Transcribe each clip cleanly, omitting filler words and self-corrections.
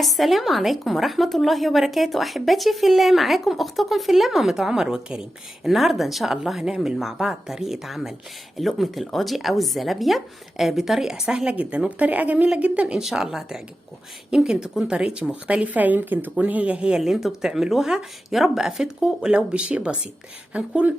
السلام عليكم ورحمة الله وبركاته. أحبتي في الله، معاكم أختكم في الله مامة عمر وكريم. النهاردة إن شاء الله هنعمل مع بعض طريقة عمل لقمة القاضي أو الزلابية بطريقة سهلة جدا وبطريقة جميلة جدا، إن شاء الله هتعجبكم. يمكن تكون طريقتي مختلفة، يمكن تكون هي اللي انتوا بتعملوها. يا رب أفيدكم ولو بشيء بسيط.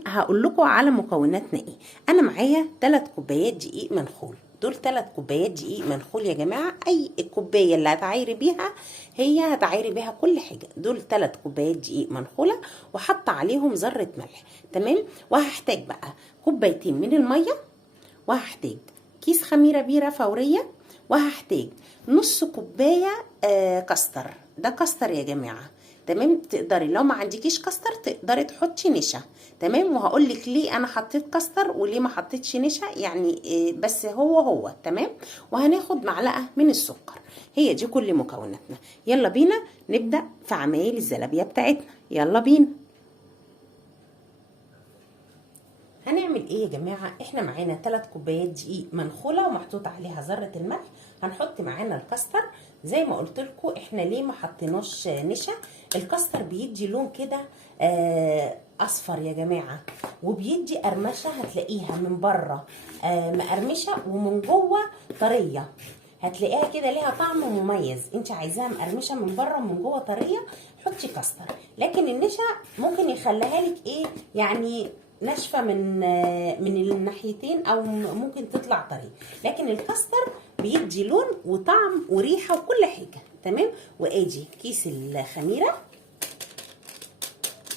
هقول لكم على مكوناتنا إيه. أنا معايا 3 كوبايات دقيق منخول. دول 3 كوبايات دقيق منخول يا جماعه. اي الكوبايه اللي هتعايري بيها هي هتعايري بيها كل حاجه. دول 3 كوبايات دقيق منخوله وحاطه عليهم ذره ملح، تمام. وهحتاج بقى كوبايتين من الميه، وهحتاج كيس خميره بيره فوريه، وهحتاج نص كوبايه كاستر. ده كاستر يا جماعه، تمام. تقدري لو ما عندكيش كاستر تقدري تحطي نشا، تمام. وهقول لك ليه انا حطيت كاستر وليه ما حطيتش نشا، يعني بس هو تمام. وهناخد معلقه من السكر. هي دي كل مكوناتنا. يلا بينا نبدا في عمايل الزلابيه بتاعتنا. يلا بينا. هنعمل ايه يا جماعه؟ احنا معانا 3 كوبايات دقيق منخوله ومحطوط عليها ذره الملح. هنحط معانا الكاستر زي ما قلت لكم. احنا ليه ما حطيناش نشا؟ الكاستر بيدي لون كده اصفر يا جماعه، وبيدي قرمشه. هتلاقيها من بره مقرمشه ومن جوه طريه. هتلاقيها كده ليها طعم مميز. انت عايزاها مقرمشه من بره ومن جوه طريه، حطي كاستر. لكن النشا ممكن يخليها لك ايه، يعني ناشفه من الناحيتين، او ممكن تطلع طري. لكن الكاستر بيدي لون وطعم وريحه وكل حاجه، تمام. وادي كيس الخميره،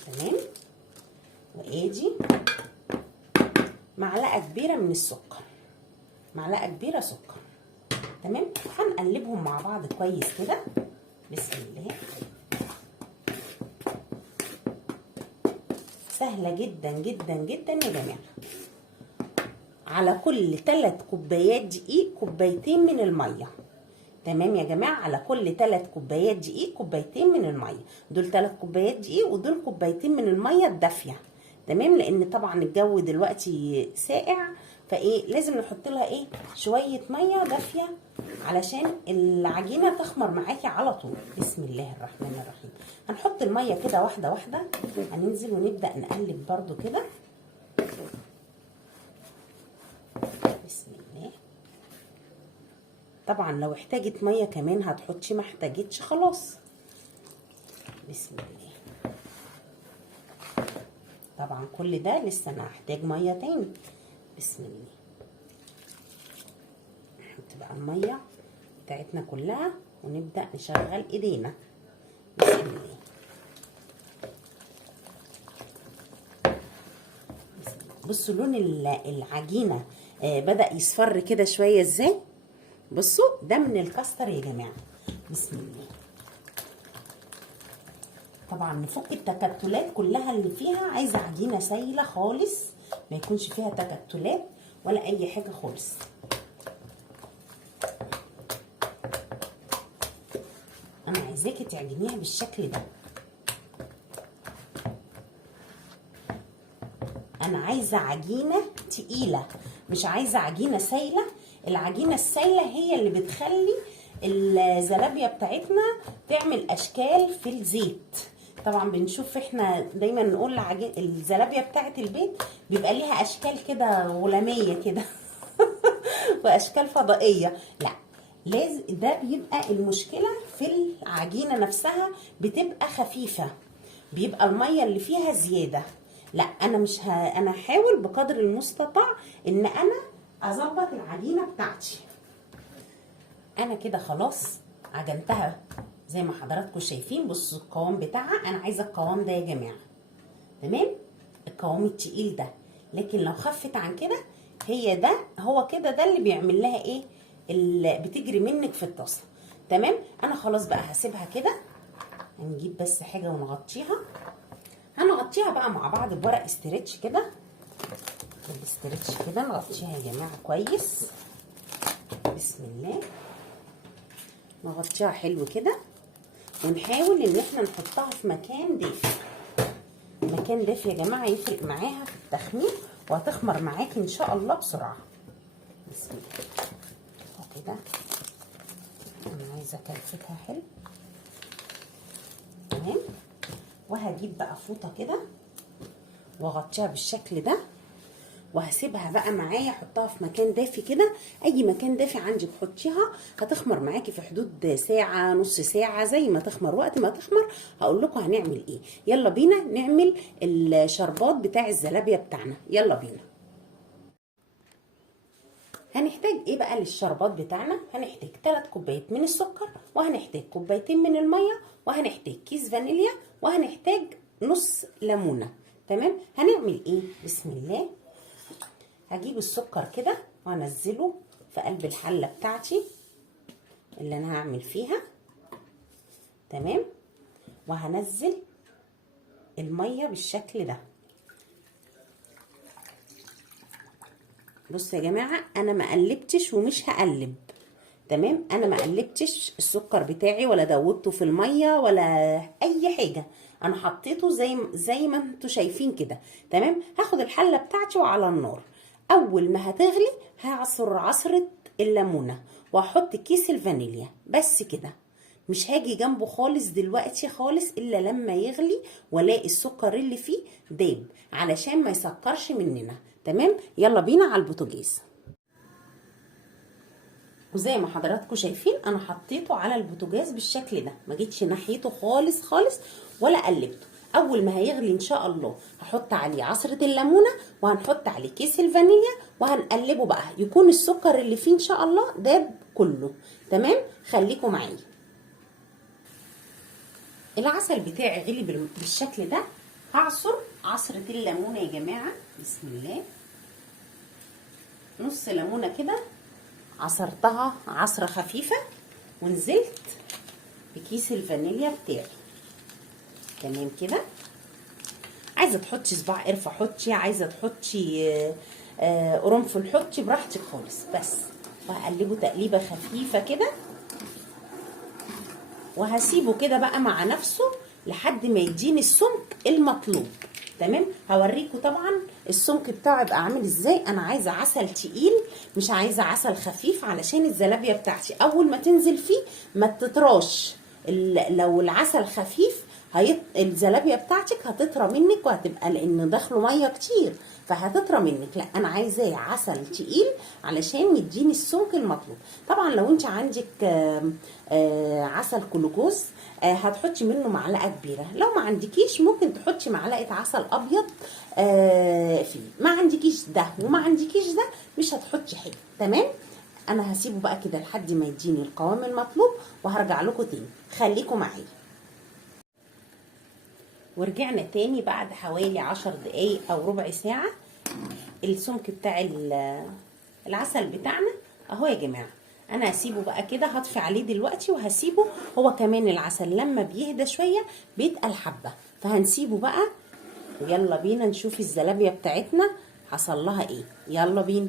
تمام. وادي معلقه كبيره من السكر، معلقه كبيره سكر، تمام. هنقلبهم مع بعض كويس كده. بسم الله. سهله جدا جدا جدا يا جماعه. على كل 3 كوبايات دقيق كوبايتين من الميه، تمام يا جماعه. على كل 3 كوبايات دقيق كوبايتين من الميه. دول 3 كوبايات دقيق ودول كوبايتين من الميه الدافيه، تمام. لان طبعا الجو دلوقتي ساقع، فايه لازم نحط لها ايه، شويه ميه دافيه علشان العجينه تخمر معاكي على طول. بسم الله الرحمن الرحيم. هنحط الميه كده واحده واحده. هننزل ونبدا نقلب برده كده. بسم الله. طبعا لو احتاجت ميه كمان هتحطي، ما احتاجتش خلاص. بسم الله. طبعا كل ده لسه انا هحتاج ميه تاني. بسم الله. نحط بقى الميه بتاعتنا كلها ونبدا نشغل ايدينا. بسم الله. بصوا لون العجينه بدأ يصفر كده شويه ازاي. بصوا ده من الكاستر يا جماعه. بسم الله. طبعا نفك التكتلات كلها اللي فيها. عايزه عجينه سايله خالص، ما يكونش فيها تكتلات ولا اي حاجه خالص. انا عايزاكي تعجنيها بالشكل ده. انا عايزه عجينه تقيله، مش عايزه عجينه سايله. العجينه السايله هي اللي بتخلي الزلابيه بتاعتنا تعمل اشكال في الزيت. طبعا بنشوف احنا دايما نقول الزلابيه بتاعت البيت بيبقى ليها اشكال كده غلاميه كده واشكال فضائيه. لا، لازم ده بيبقى المشكله في العجينه نفسها، بتبقى خفيفه، بيبقى الميه اللي فيها زياده. لا انا مش انا هحاول بقدر المستطاع ان انا اظبط العجينه بتاعتي. انا كده خلاص عجنتها زي ما حضراتكم شايفين. بصوا القوام بتاعها. انا عايزه القوام ده يا جماعه، تمام. القوام التقيل ده. لكن لو خفت عن كده هي ده، هو كده ده اللي بيعمل لها ايه، اللي بتجري منك في الطاسه، تمام. انا خلاص بقى هسيبها كده. هنجيب بس حاجه ونغطيها. هنغطيها بقى مع بعض بورق استرتش كده. بالاسترتش كده نغطيها يا جماعه كويس. بسم الله. نغطيها حلو كده ونحاول ان احنا نحطها في مكان دافي. مكان دافي يا جماعه يفرق معاها في التخمير، وهتخمر معاكي ان شاء الله بسرعه. بسم الله. اهو كده. انا عايزه اكلفتها حلو. وهجيب بقى فوطه كده واغطيها بالشكل ده، وهسيبها بقى معايا. احطها في مكان دافي كده، اي مكان دافي عندك حطيها، هتخمر معاكي في حدود ساعه نص ساعه زي ما تخمر. وقت ما تخمر هقول لكم هنعمل ايه. يلا بينا نعمل الشربات بتاع الزلابيه بتاعنا، يلا بينا. هنحتاج ايه بقى للشربات بتاعنا؟ هنحتاج 3 كوبايات من السكر، وهنحتاج كوبايتين من الميه، وهنحتاج كيس فانيليا، وهنحتاج نص ليمونه. تمام. هنعمل ايه؟ بسم الله. هجيب السكر كده وهنزله في قلب الحله بتاعتي اللي انا هعمل فيها. تمام. وهنزل الميه بالشكل ده. بصوا يا جماعه، انا ما قلبتش ومش هقلب. تمام. انا ما قلبتش السكر بتاعي ولا دوبته في الميه ولا اي حاجه، انا حطيته زي ما انتوا شايفين كده. تمام. هاخد الحله بتاعتي وعلى النار، اول ما هتغلي هعصر عصره الليمونه واحط كيس الفانيليا، بس كده. مش هاجي جنبه خالص دلوقتي خالص الا لما يغلي والاقي السكر اللي فيه داب، علشان ما يسكرش مننا. تمام. يلا بينا على البوتاجاز. وزي ما حضراتكم شايفين انا حطيته على البوتاجاز بالشكل ده، ما جيتش ناحيته خالص خالص ولا قلبته. اول ما هيغلي ان شاء الله هحط عليه عصرة الليمونة، وهنحط عليه كيس الفانيليا، وهنقلبه بقى يكون السكر اللي فيه ان شاء الله داب كله. تمام. خليكم معايا. العسل بتاعي غلي بالشكل ده. هعصر عصرة الليمونة يا جماعة، بسم الله. نص ليمونة كده عصرتها عصرة خفيفة، ونزلت بكيس الفانيليا بتاعي. تمام كده. عايزه تحطي صباع قرفه حطي، عايزه تحطي قرنفل حطي، براحتك خالص. بس وهقلبه تقليبه خفيفه كده، وهسيبه كده بقى مع نفسه لحد ما يديني السمك المطلوب. تمام. هوريكم طبعا السمك بتاعه يبقى عامل ازاي. انا عايزه عسل تقيل، مش عايزه عسل خفيف، علشان الزلابيه بتاعتي اول ما تنزل فيه ما تطراش. لو العسل خفيف الزلابيه بتاعتك هتطرى منك، وهتبقى لان داخله ميه كتير فهتطرى منك. لا، انا عايزاه عسل تقيل علشان يديني السمك المطلوب. طبعا لو انت عندك عسل كلوكوز هتحطي منه معلقه كبيره. لو ما عندكيش ممكن تحطي معلقه عسل ابيض فيه. ما عندكيش ده وما عندكيش ده مش هتحطي حاجه. تمام. انا هسيبه بقى كده لحد ما يديني القوام المطلوب، وهرجع لكم تاني. خليكم معايا. ورجعنا تاني بعد حوالي 10 دقايق او ربع ساعه. السمك بتاع العسل بتاعنا اهو يا جماعه. انا هسيبه بقى كده، هطفي عليه دلوقتي وهسيبه. هو كمان العسل لما بيهدى شويه بيتقل حبه، فهنسيبه بقى. يلا بينا نشوف الزلابيه بتاعتنا حصل لها ايه. يلا بينا.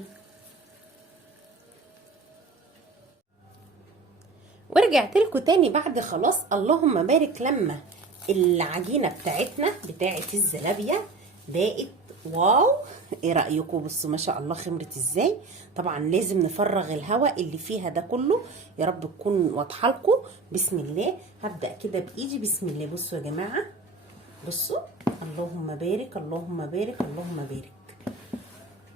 ورجعت لكم تاني بعد خلاص اللهم بارك لما العجينه بتاعت الزلابيه بقت واو. ايه رايكم؟ بصوا ما شاء الله خمرت ازاي. طبعا لازم نفرغ الهواء اللي فيها ده كله. يا رب تكون واضحه لكم. بسم الله. هبدا كده بايدي. بسم الله. بصوا يا جماعه، بصوا. اللهم بارك اللهم بارك اللهم بارك.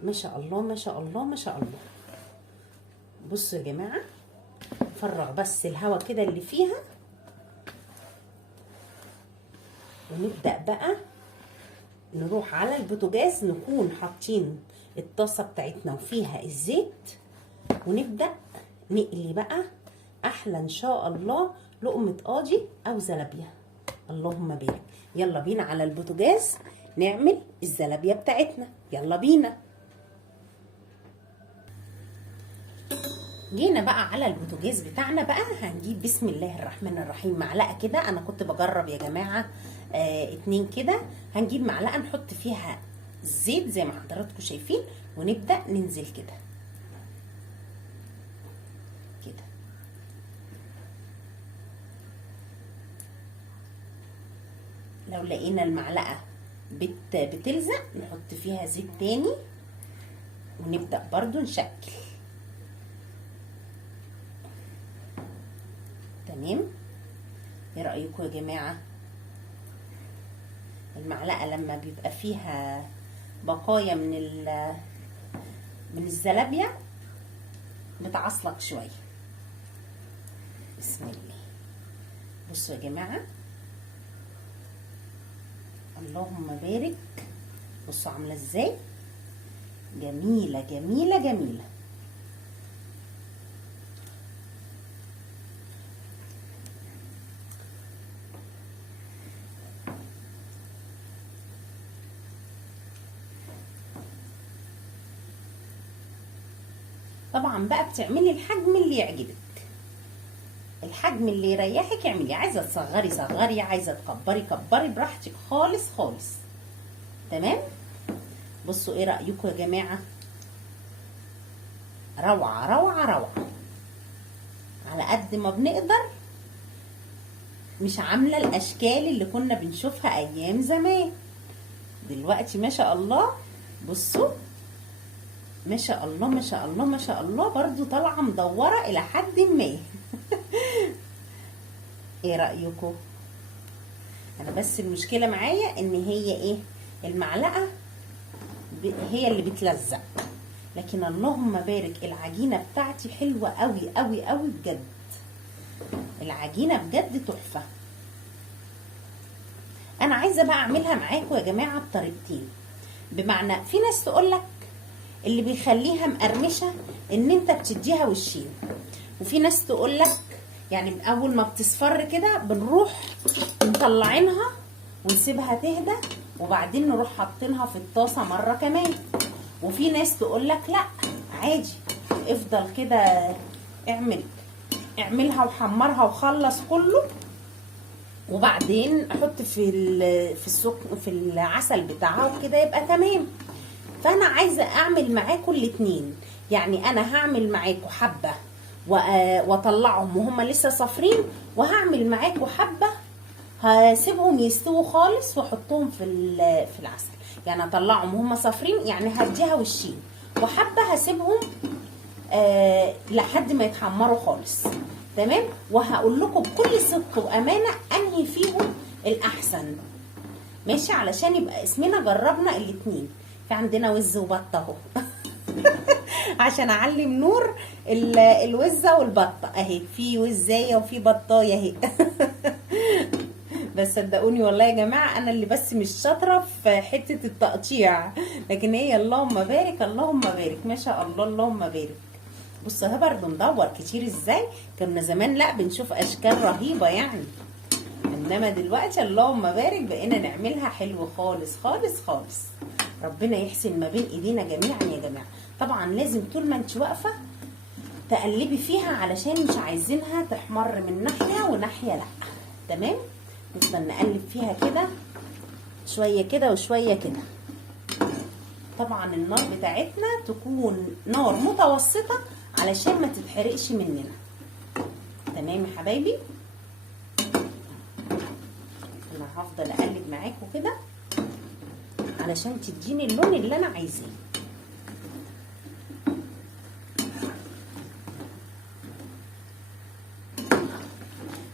ما شاء الله ما شاء الله ما شاء الله. بصوا يا جماعه، نفرغ بس الهواء كده اللي فيها، ونبدأ بقى نروح على البوتاجاز. نكون حاطين الطاسة بتاعتنا وفيها الزيت، ونبدأ نقلي بقى احلى ان شاء الله لقمة قاضي او زلابية. اللهم بارك. يلا بينا على البوتاجاز نعمل الزلابية بتاعتنا. يلا بينا. جينا بقى على البوتاجاز بتاعنا بقى. هنجيب بسم الله الرحمن الرحيم معلقه كده. انا كنت بجرب يا جماعه 2 كده. هنجيب معلقه نحط فيها زيت زي ما حضراتكم شايفين، ونبدا ننزل كده كده. لو لقينا المعلقه بتلزق نحط فيها زيت تاني، ونبدا برضو نشكل. تمام. ايه رايكم يا جماعه؟ المعلقه لما بيبقى فيها بقايا من الزلابيه بتعصلك شويه. بسم الله. بصوا يا جماعه، اللهم بارك. بصوا عامله ازاي، جميله جميله جميله. طبعا بقى بتعملي الحجم اللي يعجبك، الحجم اللي يريحك اعملي. عايزه تصغري صغري، عايزه تكبري كبري، براحتك خالص خالص. تمام. بصوا ايه رايكم يا جماعه؟ روعه روعه روعه. على قد ما بنقدر مش عامله الاشكال اللي كنا بنشوفها ايام زمان. دلوقتي ما شاء الله، بصوا ما شاء الله ما شاء الله ما شاء الله، برضو طالعه مدوره الى حد ما. ايه رايكم؟ انا بس المشكله معايا ان هي ايه، المعلقه هي اللي بتلزق، لكن اللهم بارك العجينه بتاعتي حلوه قوي قوي قوي بجد. العجينه بجد تحفه. انا عايزه بقى اعملها معاكم يا جماعه بطريقتين. بمعنى في ناس تقولك اللي بيخليها مقرمشه ان انت بتديها وشين، وفي ناس تقولك يعني اول ما بتصفر كده بنروح مطلعينها ونسيبها تهدى وبعدين نروح حاطينها في الطاسه مره كمان. وفي ناس تقولك لا عادي، افضل كده اعملها وحمرها وخلص كله، وبعدين احط في العسل بتاعها وكده يبقى تمام. فانا عايزه اعمل معاكم الاتنين، يعني انا هعمل معاكم حبه واطلعهم وهم لسه صافرين، وهعمل معاكم حبه هسيبهم يستووا خالص واحطهم في العسل. يعني اطلعهم وهم صافرين، يعني هديها وشين، وحبه هسيبهم لحد ما يتحمروا خالص. تمام. وهقول لكم بكل صدق وامانه انهي فيهم الاحسن، ماشي؟ علشان يبقى اسمنا جربنا الاتنين. في عندنا وز وبطه اهو. عشان اعلم نور الوزه والبطه اهي، في وزايه وفي بطايه اهي. بس صدقوني والله يا جماعه انا اللي بس مش شاطره في حته التقطيع، لكن هي اللهم بارك اللهم بارك ما شاء الله اللهم بارك. بصوا اهي برضه مدور كتير ازاي. كنا زمان لا بنشوف اشكال رهيبه يعني، انما دلوقتي اللهم بارك بقينا نعملها حلو خالص خالص خالص. ربنا يحسن ما بين ايدينا جميعا يا جماعه. طبعا لازم طول ما انت واقفه تقلبي فيها علشان مش عايزينها تحمر من ناحيه وناحيه لا. تمام. نفضل نقلب فيها كده شويه كده وشويه كده. طبعا النار بتاعتنا تكون نار متوسطه علشان ما تتحرقش مننا. تمام يا حبايبي. انا هفضل اقلب معاكم كده علشان تديني اللون اللي انا عايزاه.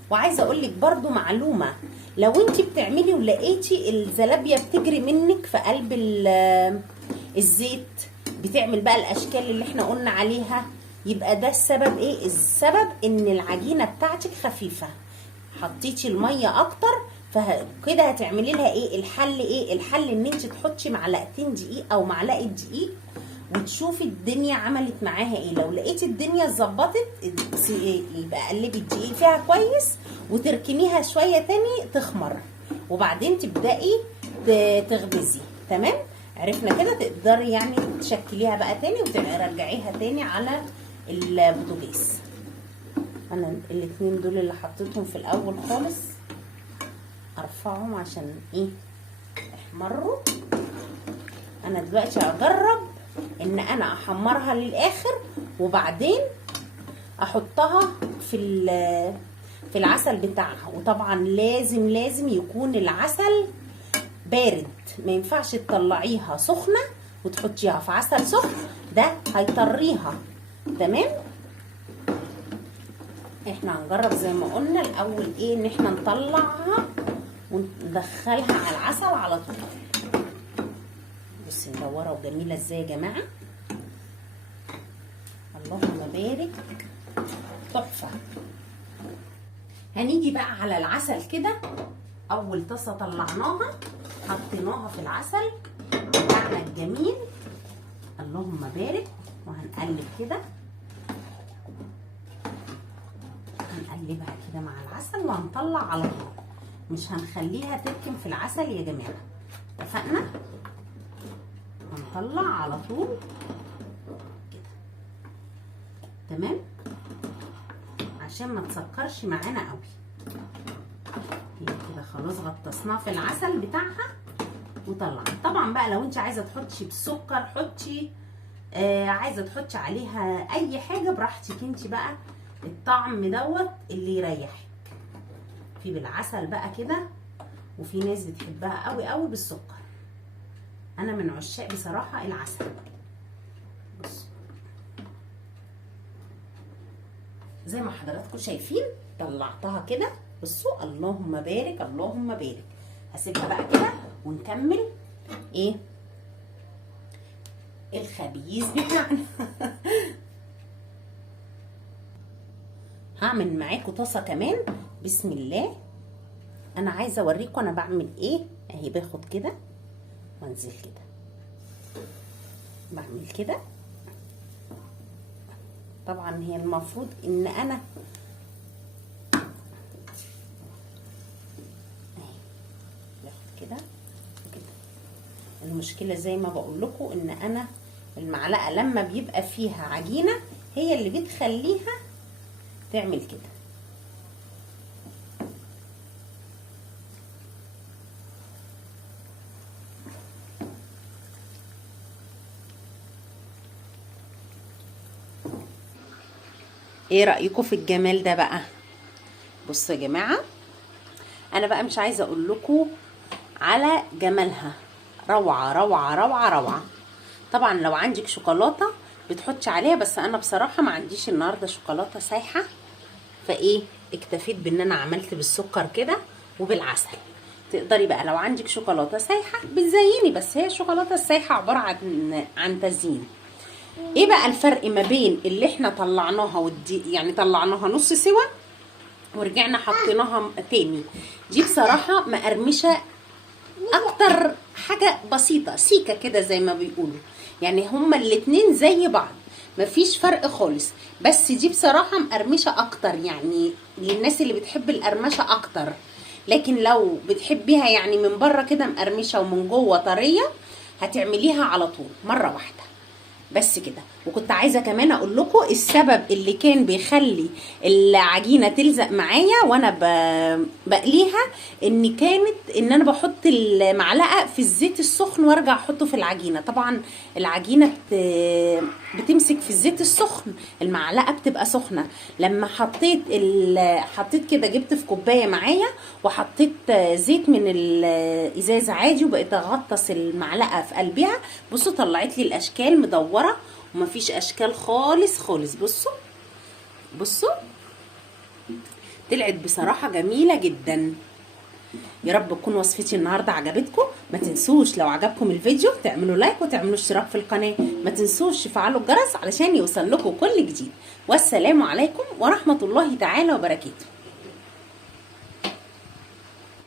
وعايزه اقول لك برده معلومه، لو انت بتعملي ولقيتي الزلابيه بتجري منك في قلب الزيت بتعمل بقى الاشكال اللي احنا قلنا عليها، يبقى ده السبب ايه؟ السبب ان العجينه بتاعتك خفيفه، حطيتي الميه اكتر، فكده هتعملي لها ايه الحل؟ ايه الحل؟ ان انت تحطي معلقتين دقيق او معلقه دقيق وتشوفي الدنيا عملت معاها ايه. لو لقيتي الدنيا اتظبطت يبقى قلبي الدقيق فيها كويس وتركنيها شويه تاني تخمر، وبعدين تبداي تخبزي. تمام. عرفنا كده تقدري يعني تشكليها بقى تاني وترجعيها تاني على البوتاجاز. انا الاتنين دول اللي حطيتهم في الاول خالص ارفعهم عشان ايه احمروا. انا دلوقتي هجرب ان انا احمرها للاخر وبعدين احطها في العسل بتاعها. وطبعا لازم يكون العسل بارد، ما ينفعش تطلعيها سخنه وتحطيها في عسل سخن، ده هيطريها. تمام. احنا هنجرب زي ما قلنا الاول ايه، ان احنا نطلعها وندخلها على العسل على طول. بصي مدوره وجميله ازاي يا جماعه، اللهم بارك، تحفه. هنيجي بقى على العسل كده. اول طاسه طلعناها حطيناها في العسل بتاعنا الجميل، اللهم بارك، وهنقلب كده، هنقلبها كده مع العسل وهنطلع على طول، مش هنخليها تركن في العسل يا جماعه، اتفقنا؟ هنطلع على طول كده، تمام، عشان ما تسكرش معانا قوي. هي كده خلاص غطسناها في العسل بتاعها وطلعنا. طبعا بقى لو انت عايزه تحطي بالسكر حطي، عايزه تحطي عليها اي حاجه براحتك انت بقى، الطعم دوت اللي يريحك. في بالعسل بقى كده، وفي ناس بتحبها قوي قوي بالسكر. انا من عشاق بصراحه العسل. بصوا زي ما حضراتكم شايفين طلعتها كده، بصوا اللهم بارك اللهم بارك. هسيبها بقى كده ونكمل ايه الخبيز بتاعنا. هعمل معاكم طاسه كمان، بسم الله. انا عايزه اوريكم انا بعمل ايه. اهي باخد كده وانزل كده، بعمل كده. طبعا هي المفروض ان انا باخد كده وكده. المشكله زي ما بقول لكم ان انا المعلقه لما بيبقى فيها عجينه هي اللي بتخليها تعمل كده. ايه رأيكم في الجمال ده بقى؟ بصوا يا جماعة، انا بقى مش عايزة اقول لكم على جمالها، روعة روعة روعة روعة. طبعا لو عندك شوكولاتة بتحطي عليها، بس انا بصراحة ما عنديش النهاردة شوكولاتة سايحة، فايه اكتفيت بان انا عملت بالسكر كده وبالعسل. تقدري بقى لو عندك شوكولاتة سايحة بتزيني، بس هي الشوكولاتة السايحة عبارة عن تزيين. ايه بقى الفرق ما بين اللي احنا طلعناها يعني طلعناها نص سوا ورجعنا حطيناها تاني؟ دي بصراحة مقرمشة اكتر، حاجة بسيطة سيكة كده زي ما بيقولوا، يعني هما الاتنين زي بعض مفيش فرق خالص، بس دي بصراحة مقرمشة اكتر، يعني للناس اللي بتحب القرمشة اكتر. لكن لو بتحبيها يعني من بره كده مقرمشة ومن جوه طرية، هتعمليها على طول مرة واحدة بس كده. وكنت عايزه كمان اقول لكم السبب اللي كان بيخلي العجينه تلزق معايا وانا بقليها، ان انا بحط المعلقه في الزيت السخن وارجع احطه في العجينه. طبعا العجينه بتمسك في الزيت السخن، المعلقه بتبقى سخنه. لما حطيت كده، جبت في كوبايه معايا وحطيت زيت من الازاز عادي، وبقيت اغطس المعلقه في قلبها. بصوا طلعت لي الاشكال مدوره ومفيش اشكال خالص خالص. بصوا طلعت بصراحه جميله جدا. يا رب تكون وصفتي النهارده عجبتكم. ما تنسوش لو عجبكم الفيديو تعملوا لايك وتعملوا اشتراك في القناه. ما تنسوش تفعلوا الجرس علشان يوصل لكم كل جديد. والسلام عليكم ورحمه الله تعالى وبركاته.